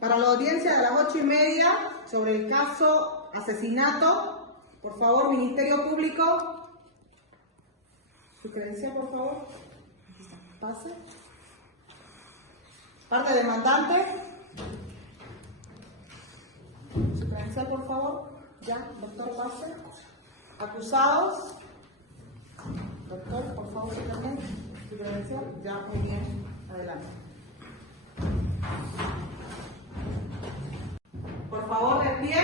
Para la audiencia de las 8:30 sobre el caso asesinato, por favor, Ministerio Público. Su credencial, por favor. Aquí está. Pase. Parte demandante. Su credencial, por favor. Ya, doctor, pase. Acusados. Doctor, por favor, usted también. Su credencial. Ya, muy bien. Adelante. Por favor, de pie.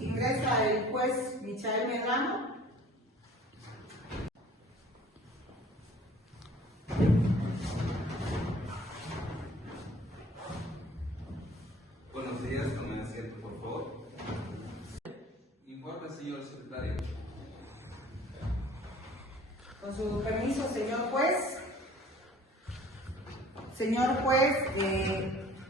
Ingresa el juez Michael Medrano. Buenos días, tomen asiento, por favor. Informe, señor secretario. Con su permiso, señor juez. Señor juez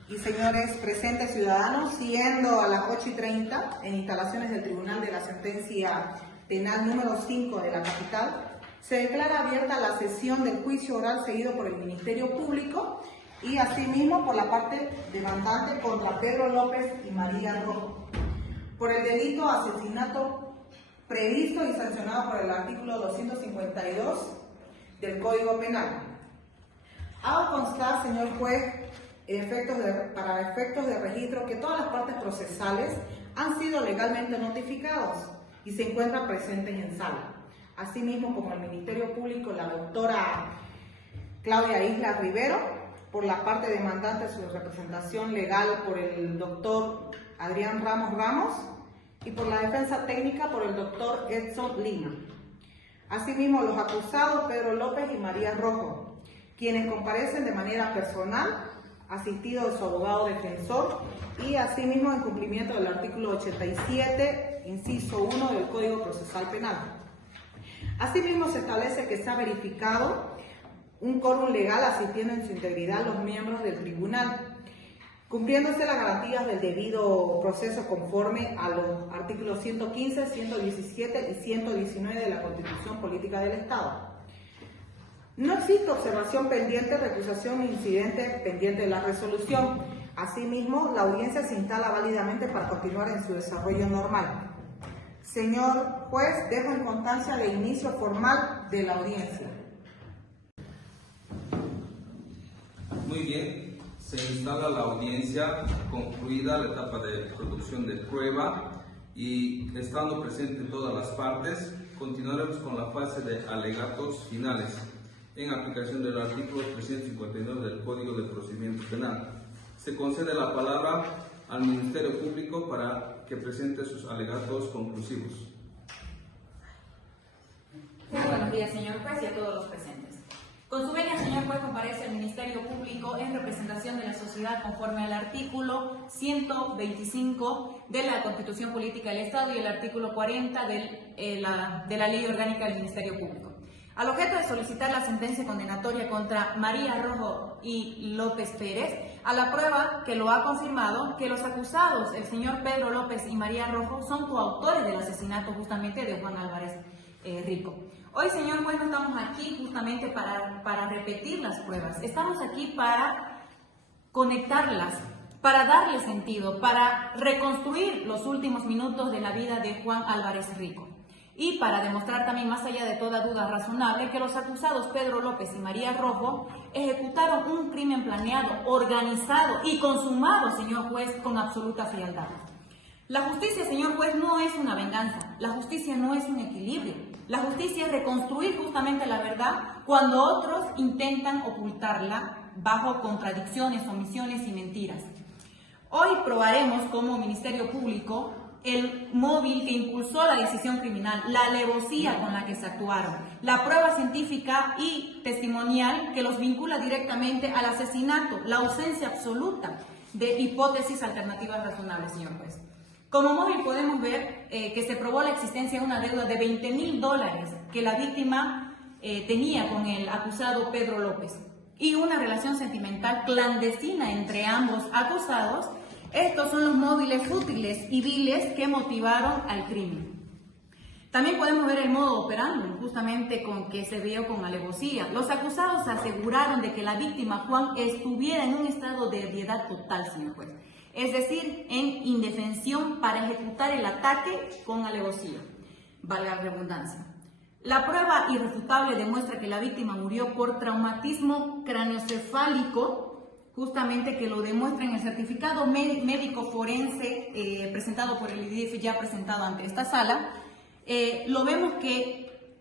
y señores presentes ciudadanos, siendo a las 8:30 en instalaciones del Tribunal de la Sentencia Penal número 5 de la capital, se declara abierta la sesión del juicio oral seguido por el Ministerio Público y asimismo por la parte demandante contra Pedro López y María Rojo por el delito de asesinato previsto y sancionado por el artículo 252 del Código Penal. Hago constar, señor juez, para efectos de registro, que todas las partes procesales han sido legalmente notificados y se encuentran presentes en sala. Asimismo, como el Ministerio Público, la doctora Claudia Isla Rivero, por la parte demandante, su representación legal por el doctor Adrián Ramos y por la defensa técnica por el doctor Edson Lima. Asimismo, los acusados Pedro López y María Rojo, quienes comparecen de manera personal, asistido de su abogado defensor y asimismo en cumplimiento del artículo 87, inciso 1 del Código Procesal Penal. Asimismo, se establece que se ha verificado un quórum legal asistiendo en su integridad los miembros del tribunal, cumpliéndose las garantías del debido proceso conforme a los artículos 115, 117 y 119 de la Constitución Política del Estado. No existe observación pendiente, recusación e incidente pendiente de la resolución. Asimismo, la audiencia se instala válidamente para continuar en su desarrollo normal. Señor juez, dejo en constancia de inicio formal de la audiencia. Muy bien, se instala la audiencia, concluida la etapa de producción de prueba y estando presentes todas las partes, continuaremos con la fase de alegatos finales en aplicación del artículo 352 del Código de Procedimiento Penal. Se concede la palabra al Ministerio Público para que presente sus alegatos conclusivos. Muy buenos días, señor juez, y a todos los presentes. Con su venia, señor juez, comparece el Ministerio Público en representación de la sociedad conforme al artículo 125 de la Constitución Política del Estado y el artículo 40 de la Ley Orgánica del Ministerio Público. Al objeto de solicitar la sentencia condenatoria contra María Rojo y López Pérez, a la prueba que lo ha confirmado que los acusados, el señor Pedro López y María Rojo, son coautores del asesinato justamente de Juan Álvarez Rico. Hoy, señor juez, no estamos aquí justamente para repetir las pruebas, estamos aquí para conectarlas, para darle sentido, para reconstruir los últimos minutos de la vida de Juan Álvarez Rico. Y para demostrar también, más allá de toda duda razonable, que los acusados Pedro López y María Rojo ejecutaron un crimen planeado, organizado y consumado, señor juez, con absoluta frialdad. La justicia, señor juez, no es una venganza, la justicia no es un equilibrio. La justicia es reconstruir justamente la verdad cuando otros intentan ocultarla bajo contradicciones, omisiones y mentiras. Hoy probaremos como Ministerio Público el móvil que impulsó la decisión criminal, la alevosía con la que se actuaron, la prueba científica y testimonial que los vincula directamente al asesinato, la ausencia absoluta de hipótesis alternativas razonables, señor juez. Como móvil podemos ver que se probó la existencia de una deuda de $20.000 que la víctima tenía con el acusado Pedro López y una relación sentimental clandestina entre ambos acusados. Estos son los móviles útiles y viles que motivaron al crimen. También podemos ver el modo operando, justamente con que se vio con alevosía. Los acusados aseguraron de que la víctima Juan estuviera en un estado de ebriedad total, señor juez, es decir, en indefensión para ejecutar el ataque con alevosía, valga la redundancia. La prueba irrefutable demuestra que la víctima murió por traumatismo craneoencefálico, justamente que lo demuestra en el certificado médico forense presentado por el IDIF, ya presentado ante esta sala. Lo vemos que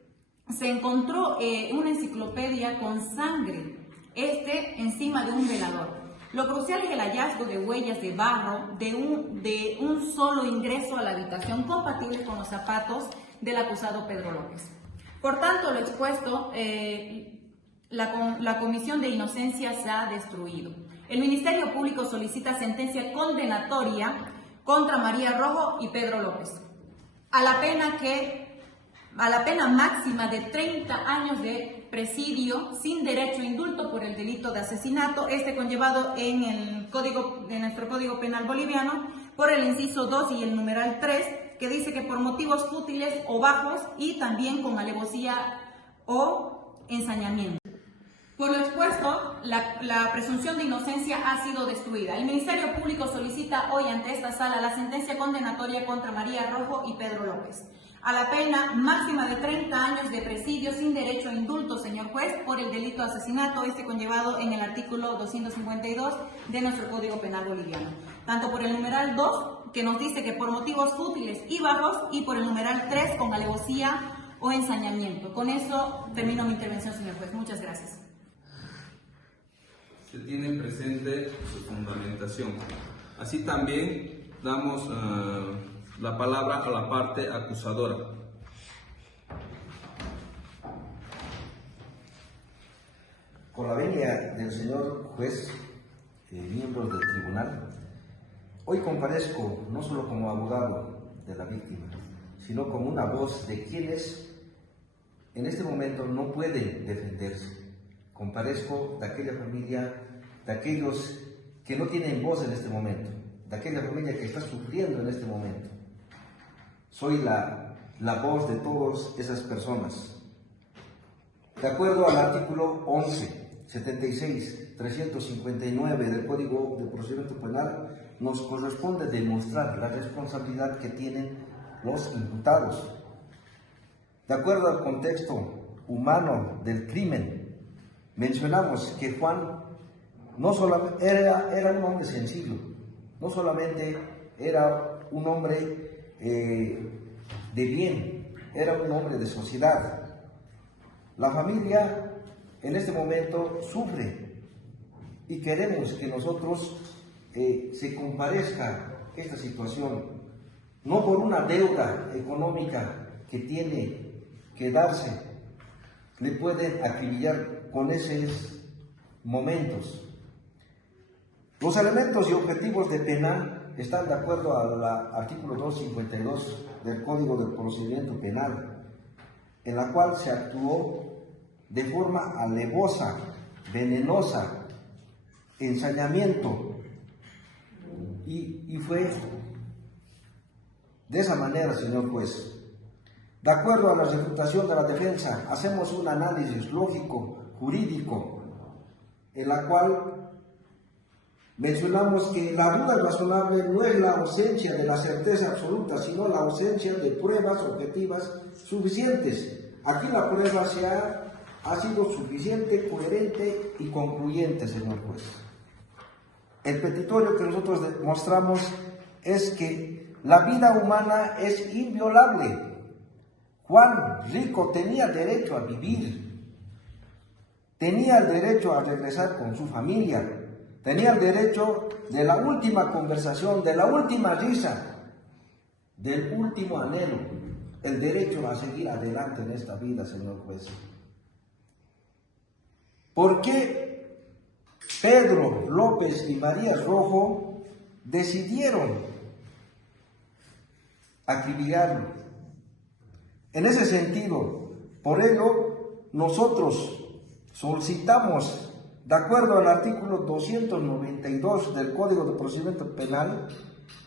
se encontró una enciclopedia con sangre, encima de un velador. Lo crucial es el hallazgo de huellas de barro de un solo ingreso a la habitación, compatibles con los zapatos del acusado Pedro López. Por tanto, lo expuesto, la comisión de inocencia se ha destruido. El Ministerio Público solicita sentencia condenatoria contra María Rojo y Pedro López, a la pena máxima de 30 años de presidio sin derecho a indulto por el delito de asesinato, conllevado en nuestro Código Penal boliviano por el inciso 2 y el numeral 3, que dice que por motivos fútiles o bajos y también con alevosía o ensañamiento. Por lo expuesto, la presunción de inocencia ha sido destruida. El Ministerio Público solicita hoy ante esta sala la sentencia condenatoria contra María Rojo y Pedro López, a la pena máxima de 30 años de presidio sin derecho a indulto, señor juez, por el delito de asesinato, conllevado en el artículo 252 de nuestro Código Penal boliviano. Tanto por el numeral 2, que nos dice que por motivos fútiles y bajos, y por el numeral 3, con alevosía o ensañamiento. Con eso termino mi intervención, señor juez. Muchas gracias. Se tiene presente su fundamentación. Así también damos la palabra a la parte acusadora. Con la venia del señor juez, miembros del tribunal, hoy comparezco no solo como abogado de la víctima, sino como una voz de quienes en este momento no pueden defenderse. Comparezco de aquella familia, de aquellos que no tienen voz en este momento, de aquella familia que está sufriendo en este momento. Soy la voz de todas esas personas. De acuerdo al artículo 11, 76, 359 del Código de Procedimiento Penal, nos corresponde demostrar la responsabilidad que tienen los imputados. De acuerdo al contexto humano del crimen, mencionamos que Juan no solamente era un hombre sencillo, no solamente era un hombre de bien, era un hombre de sociedad. La familia en este momento sufre y queremos que nosotros se comparezca esta situación, no por una deuda económica que tiene que darse, le pueden acribillar con esos momentos. Los elementos y objetivos de pena están de acuerdo al artículo 252 del Código del Procedimiento Penal, en la cual se actuó de forma alevosa, venenosa, ensañamiento, y fue de esa manera, señor juez. De acuerdo a la refutación de la defensa, hacemos un análisis lógico, jurídico, en la cual mencionamos que la duda razonable no es la ausencia de la certeza absoluta, sino la ausencia de pruebas objetivas suficientes. Aquí la prueba ha sido suficiente, coherente y concluyente, señor juez. El petitorio que nosotros demostramos es que la vida humana es inviolable. Juan Rico tenía derecho a vivir, tenía el derecho a regresar con su familia, tenía el derecho de la última conversación, de la última risa, del último anhelo, el derecho a seguir adelante en esta vida, señor juez. ¿Por qué Pedro López y María Rojo decidieron acribillarlo? En ese sentido, por ello, nosotros solicitamos, de acuerdo al artículo 292 del Código de Procedimiento Penal,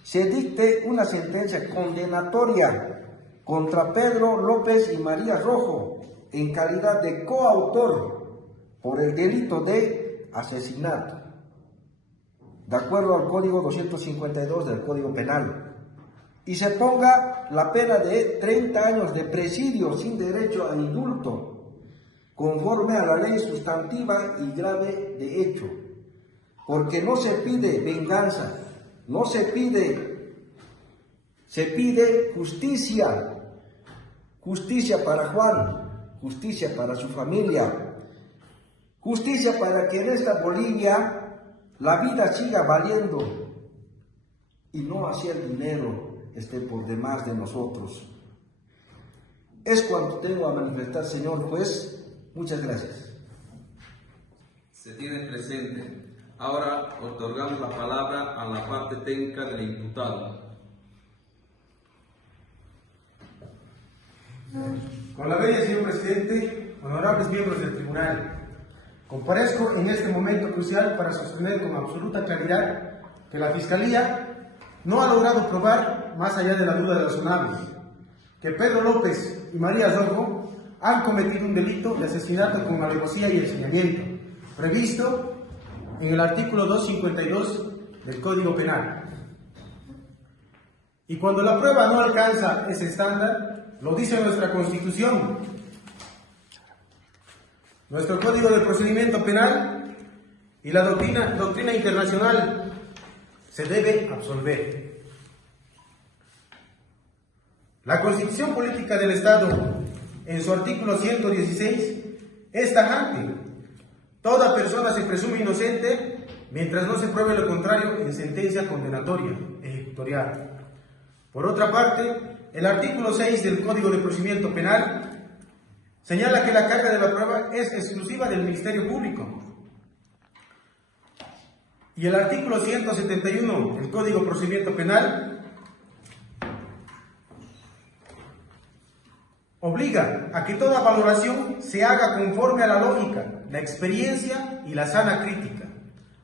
se dicte una sentencia condenatoria contra Pedro López y María Rojo en calidad de coautor por el delito de asesinato, de acuerdo al Código 252 del Código Penal, y se ponga la pena de 30 años de presidio sin derecho a indulto, conforme a la ley sustantiva y grave de hecho, porque no se pide venganza, no se pide justicia, justicia para Juan, justicia para su familia, justicia para que en esta Bolivia la vida siga valiendo y no así el dinero esté por demás de nosotros. Es cuanto tengo a manifestar, señor juez. Muchas gracias. Se tiene presente. Ahora otorgamos la palabra a la parte técnica del imputado. Con la venia, señor presidente, honorables miembros del tribunal, comparezco en este momento crucial para sostener con absoluta claridad que la Fiscalía no ha logrado probar, más allá de la duda razonable, que Pedro López y María Rojo han cometido un delito de asesinato con alevosía y ensañamiento, previsto en el artículo 252 del Código Penal. Y cuando la prueba no alcanza ese estándar, lo dice nuestra Constitución, nuestro Código de Procedimiento Penal y la doctrina internacional, se debe absolver. La Constitución Política del Estado, en su artículo 116, es tajante. Toda persona se presume inocente mientras no se pruebe lo contrario en sentencia condenatoria ejecutorial. Por otra parte, el artículo 6 del Código de Procedimiento Penal señala que la carga de la prueba es exclusiva del Ministerio Público. Y el artículo 171 del Código de Procedimiento Penal obliga a que toda valoración se haga conforme a la lógica, la experiencia y la sana crítica.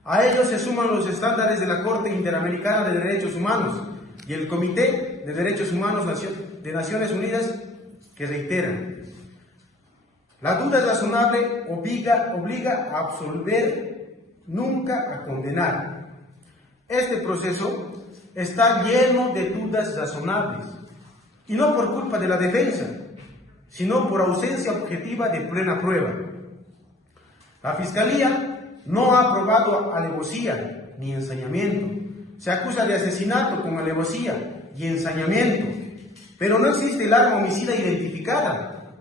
A ello se suman los estándares de la Corte Interamericana de Derechos Humanos y el Comité de Derechos Humanos de Naciones Unidas, que reiteran: la duda es razonable, obliga a absolver, nunca a condenar. Este proceso está lleno de dudas razonables, y no por culpa de la defensa, sino por ausencia objetiva de plena prueba. La Fiscalía no ha probado alevosía ni ensañamiento. Se acusa de asesinato con alevosía y ensañamiento, pero no existe el arma homicida identificada.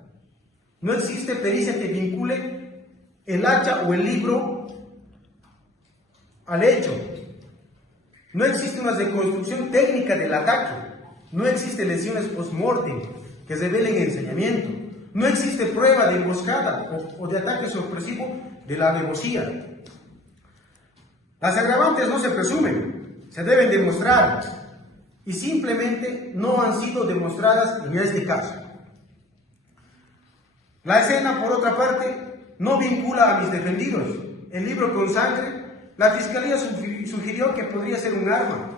No existe pericia que vincule el hacha o el libro al hecho. No existe una reconstrucción técnica del ataque. No existe lesiones post-mortem que revelen ensañamiento. No existe prueba de emboscada o de ataque sorpresivo de la alevosía. Las agravantes no se presumen, se deben demostrar, y simplemente no han sido demostradas en este caso. La escena, por otra parte, no vincula a mis defendidos. El libro con sangre, la Fiscalía sugirió que podría ser un arma,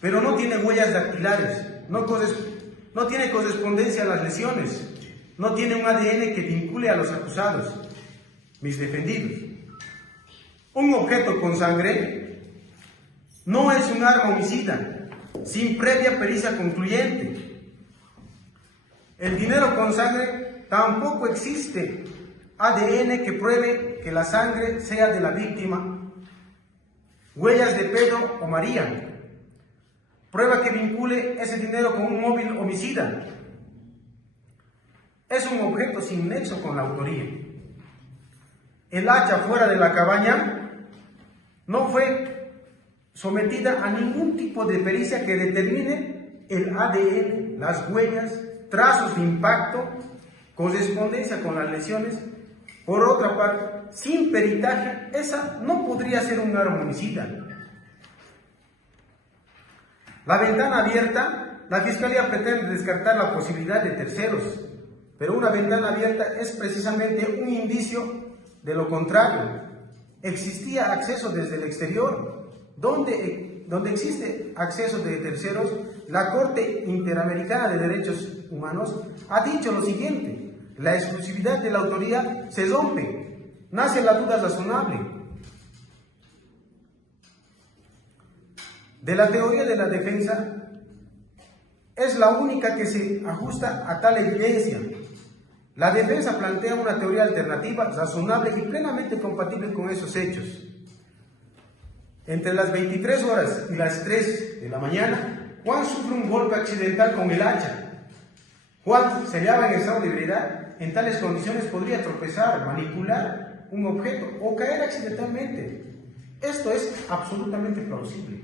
pero no tiene huellas dactilares, no tiene correspondencia a las lesiones, no tiene un ADN que vincule a los acusados, mis defendidos. Un objeto con sangre no es un arma homicida, sin previa pericia concluyente. El dinero con sangre tampoco existe ADN que pruebe que la sangre sea de la víctima. Huellas de Pedro o María, prueba que vincule ese dinero con un móvil homicida. Es un objeto sin nexo con la autoría. El hacha fuera de la cabaña no fue sometida a ningún tipo de pericia que determine el ADN, las huellas, trazos de impacto, correspondencia con las lesiones. Por otra parte, sin peritaje, esa no podría ser un arma homicida. La ventana abierta, la Fiscalía pretende descartar la posibilidad de terceros, pero una ventana abierta es precisamente un indicio de lo contrario. Existía acceso desde el exterior, donde existe acceso de terceros, la Corte Interamericana de Derechos Humanos ha dicho lo siguiente: la exclusividad de la autoría se rompe, nace la duda razonable. De la teoría de la defensa es la única que se ajusta a tal evidencia. La defensa plantea una teoría alternativa, razonable y plenamente compatible con esos hechos. Entre las 23 horas y las 3 de la mañana, Juan sufre un golpe accidental con el hacha. Juan se hallaba en estado de ebriedad. En tales condiciones podría tropezar, manipular un objeto o caer accidentalmente. Esto es absolutamente plausible.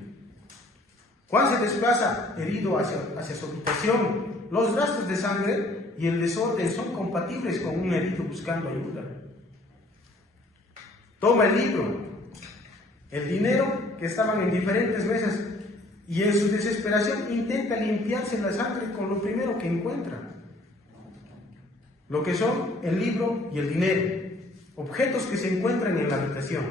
Juan se desplaza herido hacia su habitación. Los rastros de sangre y el desorden son compatibles con un herido buscando ayuda. Toma el libro, el dinero que estaban en diferentes mesas, y en su desesperación intenta limpiarse la sangre con lo primero que encuentra, lo que son el libro y el dinero, objetos que se encuentran en la habitación.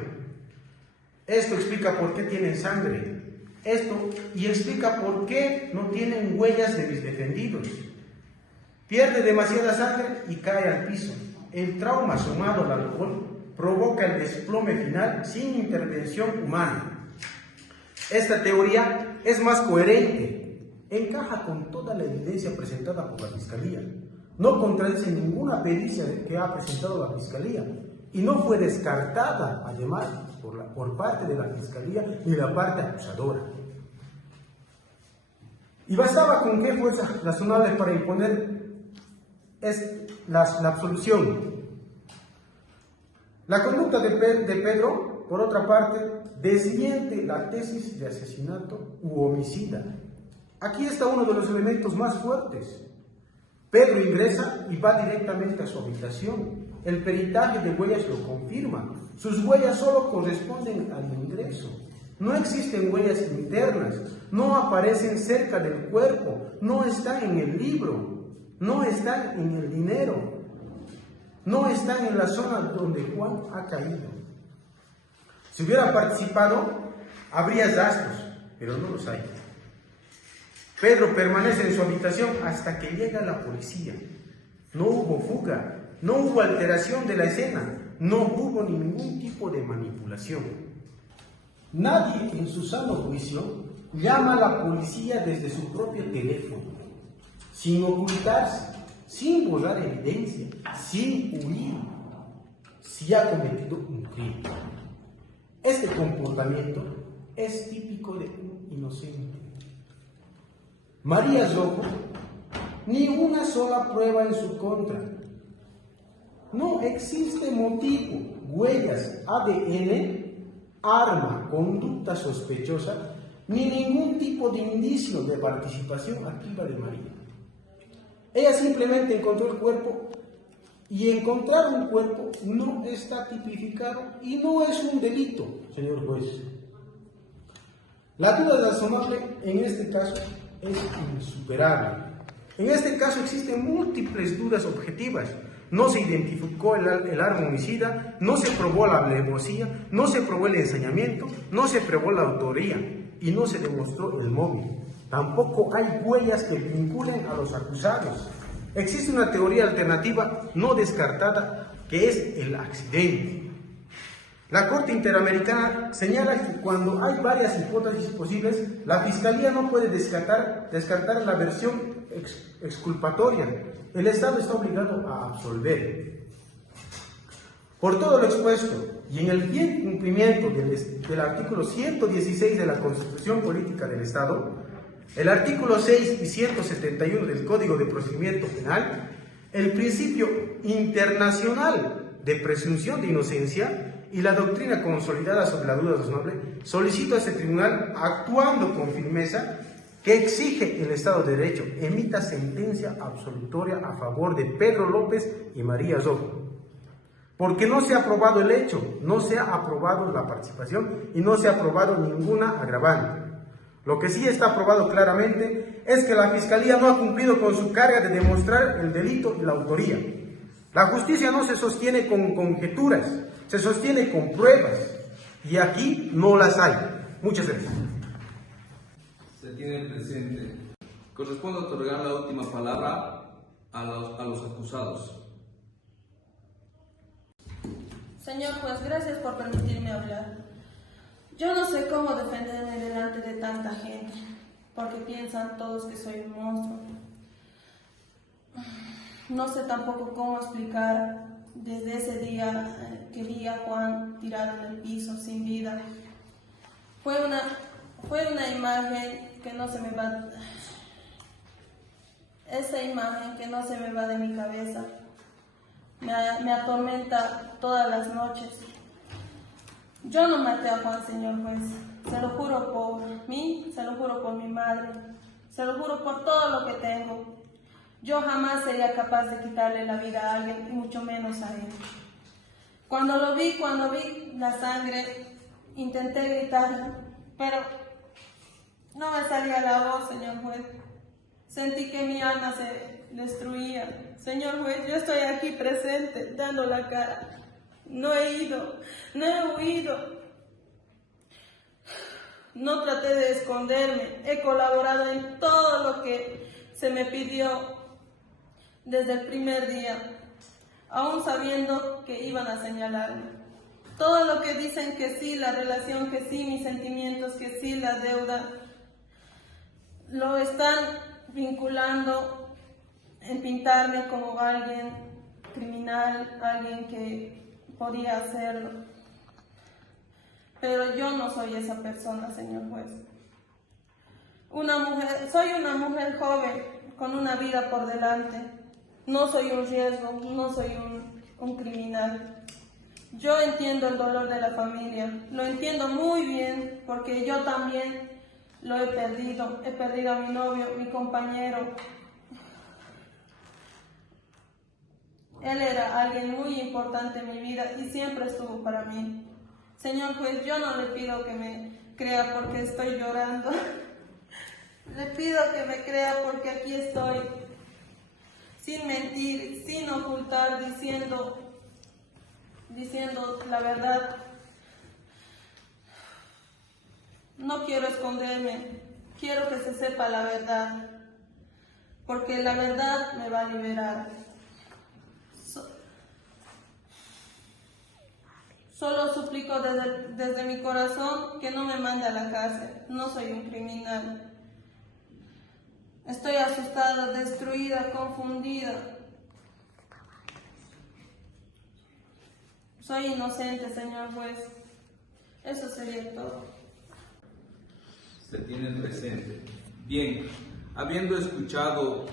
Esto explica por qué tienen sangre. Esto y explica por qué no tienen huellas de mis defendidos. Pierde demasiada sangre y cae al piso. El trauma sumado al alcohol provoca el desplome final sin intervención humana. Esta teoría es más coherente, encaja con toda la evidencia presentada por la Fiscalía, no contradice ninguna pericia que ha presentado la Fiscalía y no fue descartada, además, por parte de la Fiscalía ni la parte acusadora. Y bastaba con qué fuerza razonable para imponer la absolución. La conducta de Pedro, por otra parte, desmiente la tesis de asesinato u homicida. Aquí está uno de los elementos más fuertes. Pedro ingresa y va directamente a su habitación. El peritaje de huellas lo confirma. Sus huellas solo corresponden al ingreso. No existen huellas internas, no aparecen cerca del cuerpo, no están en el libro, no están en el dinero, no están en la zona donde Juan ha caído. Si hubiera participado, habría rastros, pero no los hay. Pedro permanece en su habitación hasta que llega la policía. No hubo fuga, no hubo alteración de la escena, no hubo ningún tipo de manipulación. Nadie en su sano juicio llama a la policía desde su propio teléfono, sin ocultarse, sin borrar evidencia, sin huir, si ha cometido un crimen. Este comportamiento es típico de un inocente. María Rojo, ni una sola prueba en su contra. No existe motivo, huellas, ADN, arma, conducta sospechosa, ni ningún tipo de indicio de participación activa de María. Ella simplemente encontró el cuerpo, y encontrar un cuerpo no está tipificado y no es un delito, señor juez. La duda razonable en este caso es insuperable. En este caso existen múltiples dudas objetivas. No se identificó el arma homicida, no se probó la alevosía, no se probó el ensañamiento, no se probó la autoría y no se demostró el móvil. Tampoco hay huellas que vinculen a los acusados. Existe una teoría alternativa no descartada que es el accidente. La Corte Interamericana señala que cuando hay varias hipótesis posibles, la Fiscalía no puede descartar la versión exculpatoria. El Estado está obligado a absolver. Por todo lo expuesto y en el bien cumplimiento del artículo 116 de la Constitución Política del Estado, el artículo 6 y 171 del Código de Procedimiento Penal, el principio internacional de presunción de inocencia y la doctrina consolidada sobre la duda razonable, solicito a este tribunal, actuando con firmeza, que exige el Estado de Derecho, emita sentencia absolutoria a favor de Pedro López y María Rojo. Porque no se ha aprobado el hecho, no se ha aprobado la participación y no se ha aprobado ninguna agravante. Lo que sí está aprobado claramente es que la Fiscalía no ha cumplido con su carga de demostrar el delito y la autoría. La justicia no se sostiene con conjeturas, se sostiene con pruebas, y aquí no las hay. Muchas gracias. Se tiene presente. Corresponde otorgar la última palabra a los acusados. Señor juez, gracias por permitirme hablar. Yo no sé cómo defenderme delante de tanta gente, porque piensan todos que soy un monstruo. No sé tampoco cómo explicar desde ese día que vi a Juan tirado en el piso, sin vida. Fue una imagen que no se me va... Esa imagen que no se me va de mi cabeza. Me atormenta todas las noches. Yo no maté a Juan, señor juez. Se lo juro por mí, se lo juro por mi madre, se lo juro por todo lo que tengo. Yo jamás sería capaz de quitarle la vida a alguien, y mucho menos a él. Cuando vi la sangre, intenté gritar, pero no me salía la voz, señor juez. Sentí que mi alma se destruía. Señor juez, yo estoy aquí presente, dando la cara. No he ido, no he huido. No traté de esconderme. He colaborado en todo lo que se me pidió desde el primer día, aún sabiendo que iban a señalarme. Todo lo que dicen que sí, la relación que sí, mis sentimientos que sí, la deuda, lo están vinculando en pintarme como alguien criminal, alguien que podía hacerlo. Pero yo no soy esa persona, señor juez. Soy una mujer joven con una vida por delante. No soy un riesgo, no soy un criminal. Yo entiendo el dolor de la familia, lo entiendo muy bien porque yo también lo he perdido a mi novio, mi compañero. Él era alguien muy importante en mi vida y siempre estuvo para mí. Señor juez, yo no le pido que me crea porque estoy llorando. Le pido que me crea porque aquí estoy, sin mentir, sin ocultar, diciendo la verdad. No quiero esconderme, quiero que se sepa la verdad, porque la verdad me va a liberar. Solo suplico desde mi corazón que no me mande a la cárcel. No soy un criminal. Estoy asustada, destruida, confundida. Soy inocente, señor juez. Eso sería todo. Se tiene presente. Bien, habiendo escuchado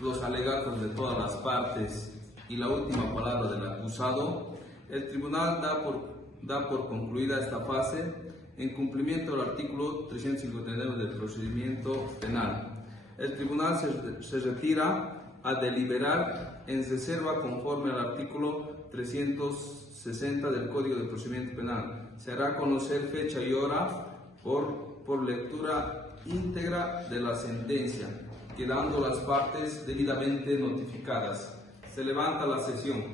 los alegatos de todas las partes y la última palabra del acusado, el tribunal da por concluida esta fase en cumplimiento del artículo 359 del procedimiento penal. El tribunal se retira a deliberar en reserva conforme al artículo 360 del Código de Procedimiento Penal. Se hará conocer fecha y hora por lectura íntegra de la sentencia, quedando las partes debidamente notificadas. Se levanta la sesión.